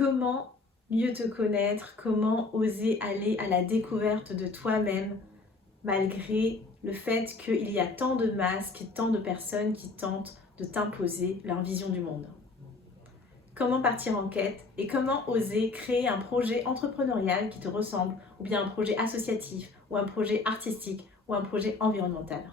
Comment mieux te connaître, comment oser aller à la découverte de toi-même malgré le fait qu'il y a tant de masques, tant de personnes qui tentent de t'imposer leur vision du monde. Comment partir en quête et comment oser créer un projet entrepreneurial qui te ressemble, ou bien un projet associatif, ou un projet artistique, ou un projet environnemental.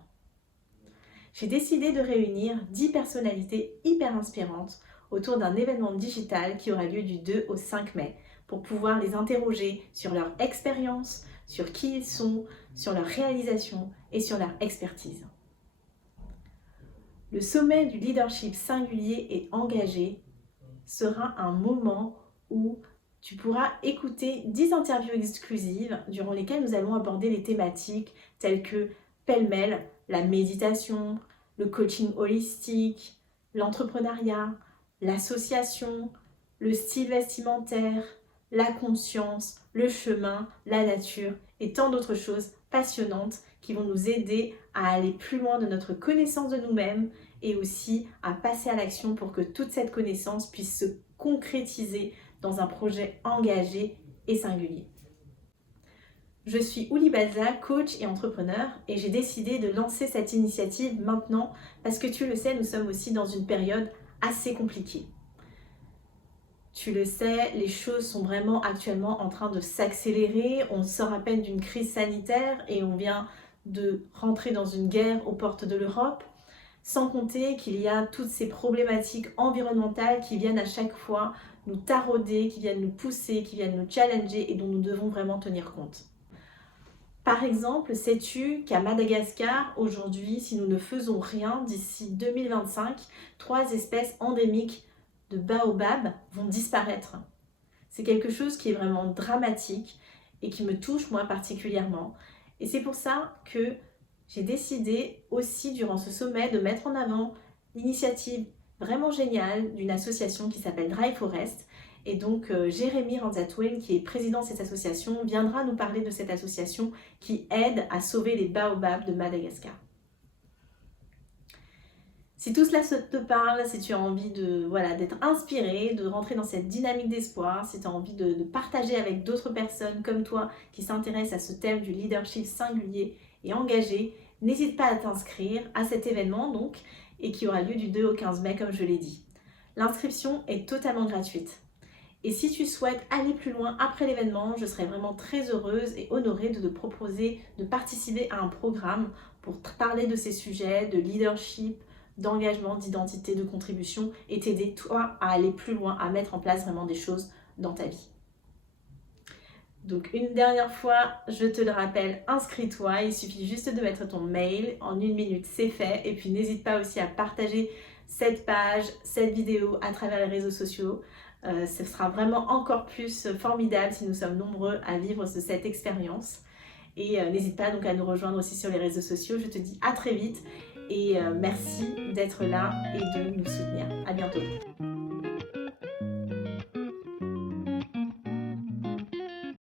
J'ai décidé de réunir 10 personnalités hyper inspirantes autour d'un événement digital qui aura lieu du 2 au 5 mai pour pouvoir les interroger sur leur expérience, sur qui ils sont, sur leur réalisation et sur leur expertise. Le sommet du leadership singulier et engagé sera un moment où tu pourras écouter 10 interviews exclusives durant lesquelles nous allons aborder les thématiques telles que pêle-mêle, la méditation, le coaching holistique, l'entrepreneuriat, l'association, le style vestimentaire, la conscience, le chemin, la nature et tant d'autres choses passionnantes qui vont nous aider à aller plus loin de notre connaissance de nous-mêmes et aussi à passer à l'action pour que toute cette connaissance puisse se concrétiser dans un projet engagé et singulier. Je suis Ouli Balza, coach et entrepreneur, et j'ai décidé de lancer cette initiative maintenant parce que tu le sais, nous sommes aussi dans une période assez compliquée. Tu le sais, les choses sont vraiment actuellement en train de s'accélérer. On sort à peine d'une crise sanitaire et on vient de rentrer dans une guerre aux portes de l'Europe. Sans compter qu'il y a toutes ces problématiques environnementales qui viennent à chaque fois nous tarauder, qui viennent nous pousser, qui viennent nous challenger et dont nous devons vraiment tenir compte. Par exemple, sais-tu qu'à Madagascar, aujourd'hui, si nous ne faisons rien, d'ici 2025, 3 espèces endémiques de baobab vont disparaître. C'est quelque chose qui est vraiment dramatique et qui me touche moi particulièrement. Et c'est pour ça que j'ai décidé aussi durant ce sommet de mettre en avant l'initiative vraiment géniale d'une association qui s'appelle Dry Forest. Et donc Jérémy Ranzatouel, qui est président de cette association, viendra nous parler de cette association qui aide à sauver les baobabs de Madagascar. Si tout cela te parle, si tu as envie d'être inspiré, de rentrer dans cette dynamique d'espoir, si tu as envie de partager avec d'autres personnes comme toi qui s'intéressent à ce thème du leadership singulier et engagé, n'hésite pas à t'inscrire à cet événement donc, et qui aura lieu du 2 au 15 mai comme je l'ai dit. L'inscription est totalement gratuite. Et si tu souhaites aller plus loin après l'événement, je serai vraiment très heureuse et honorée de te proposer de participer à un programme pour parler de ces sujets, de leadership, d'engagement, d'identité, de contribution et t'aider toi à aller plus loin, à mettre en place vraiment des choses dans ta vie. Donc une dernière fois, je te le rappelle, inscris-toi, il suffit juste de mettre ton mail, en 1 minute c'est fait, et puis n'hésite pas aussi à partager cette page, cette vidéo à travers les réseaux sociaux. Ce sera vraiment encore plus formidable si nous sommes nombreux à vivre cette expérience. Et n'hésite pas donc à nous rejoindre aussi sur les réseaux sociaux. Je te dis à très vite et merci d'être là et de nous soutenir. À bientôt.